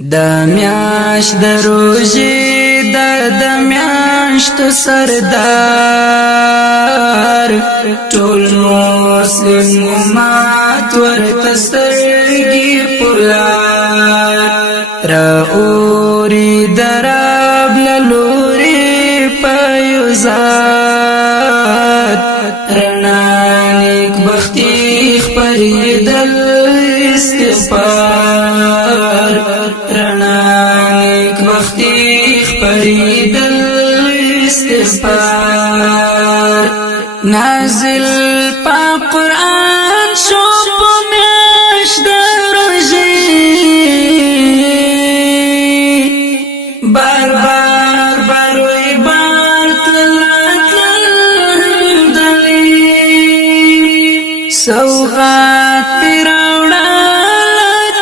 دا میاشت د روزي د میاشت سردار ټول مسلم امت ورته سترګې پلار راوري دراب لوري پیوزات رڼا نیک بختی خپرېدل استغفار رڼا نیک بختی خپرېدل استغفار نازل پا قرآن شو په میاشت د روزي بار بار بروي بار تلدلی سوغات پیراوڑا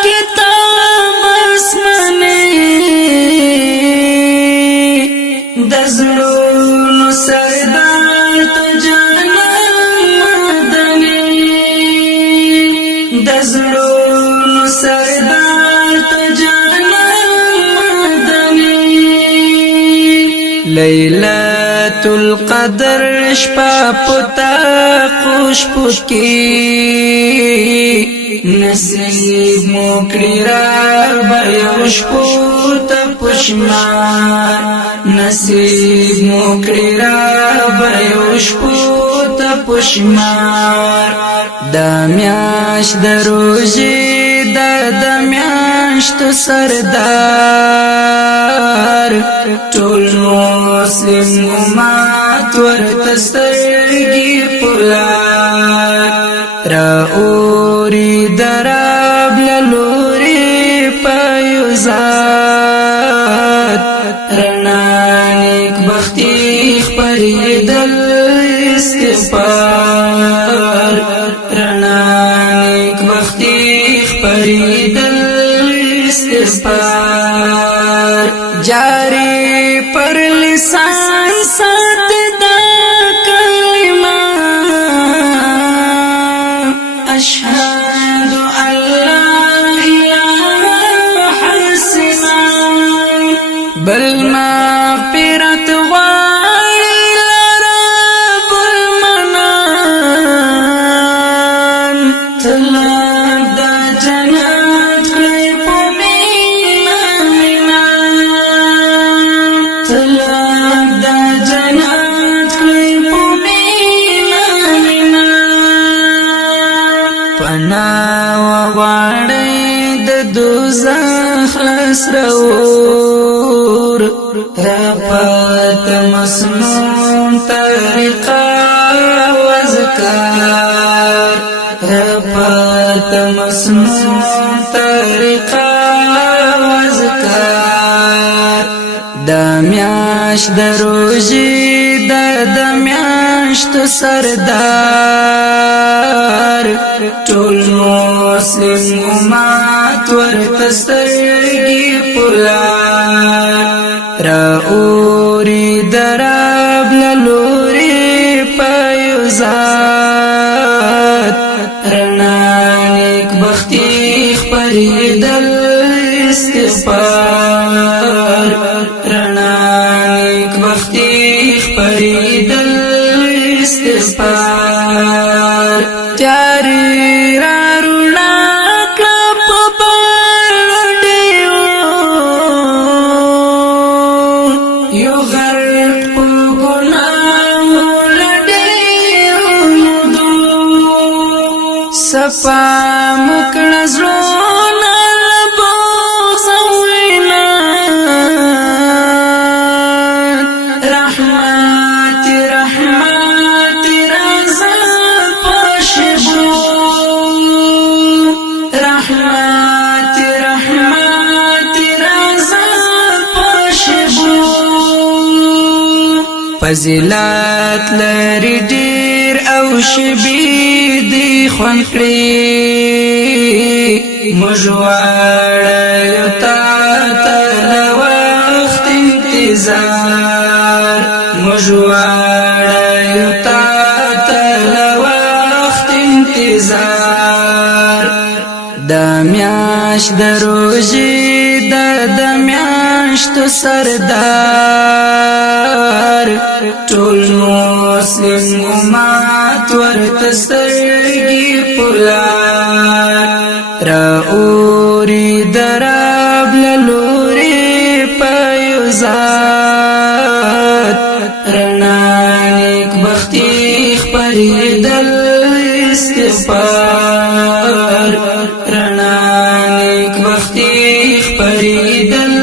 کتاب اسمنی دزلون سردار تجانم مدنی دزلون سردار تجانم مدنی لیلۃ القدر شپا پتا خوش پکی نصیب موکړی را بیوش پوت پشمار نصیب موکړی را بیوش پوت پشمار دا میاشت د روزي د میاشت سردار ټول مسلم امت ورته سترګې پلار راوري دراب لوري پیوزات رڼا نیک بختی خپرېدل استغفار رڼا نیک بختی خپرېدل استغفار جاری پر لسان سات دا کلمه اشهد ان لا اله حسنا بل ما پیرت غواړي لرب المنان طلب دا جنت کړی په مینا مینا طلب دا جنت کړی په مینا مینا پنا وغواړي د دوزخ لسرور رپات مسنون طریقه وذکار رپات مسنون طریقه وذکار دا میاشت د روزي د میاشت سردار ټول مسلم امت ورته سترګې پلار راوري دراب لوري پیوزات رڼا نیک بختی خپرېدل استغفار رڼا نیک بختی خپرېدل استغفار تیاری را رونا کړه په باندې یو غرق په ګناهو لډېرو صفا مکړه زړونه له بغض او عناد رحمت رحمت رضا پشبو رحمت رحمت رضا پشبو فضیلت لري ډېر او شبي دی خوان کړی موږ واړه تا ته وخت انتظار موږ واړه تا ته وخت انتظار دا میاشت د روزي د میاشتو سردار ټول مسلم امت ورته سترګې پلار راوري دراب لوري پیوزات رڼا نیک بختی خپرېدل استغفار رڼا نیک بختی خپرېدل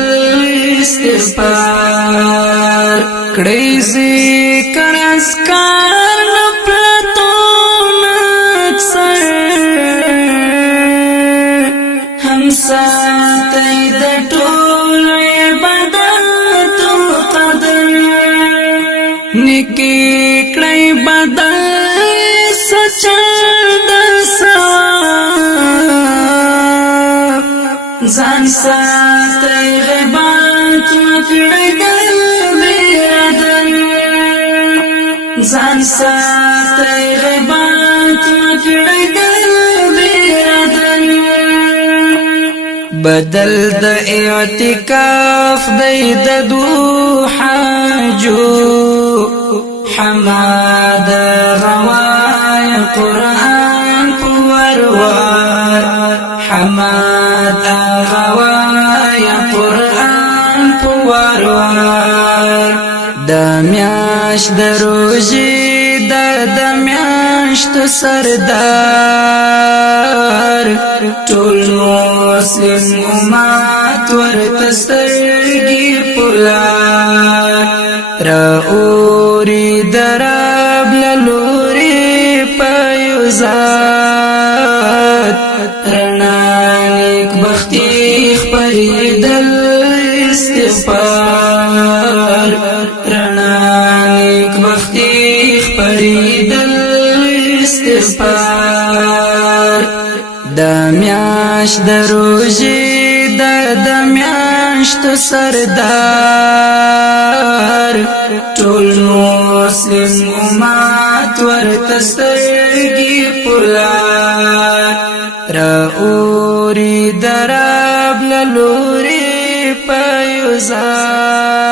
استغفار کړئ ذکر اذکار نه پلتون اکثر هم ساتئ د ټول عبادتو قدر نیکی کړئ بدل سچا د ثواب ځان ساتئ غیبت مکړئ د بیادر ځان ساتئ غیبت مکړئ د بیادر بدل د اعتکاف دی د دوحه جو حماد غوای قرآن پوروار حماد غوای قرآن پوروار د میاش د روزي د میاشت سردار ټول مسلم امت ورته سترګې پلار راوري دراب لوري پیوزات رڼا نیک بختی خپرېدل استغفار رڼا نیک بختی خپرېدل استغفار د میاش د روزي د میاشتو سردار ټول مسلم امت ورته سترګې پلار راوري دراب لوري پیوزار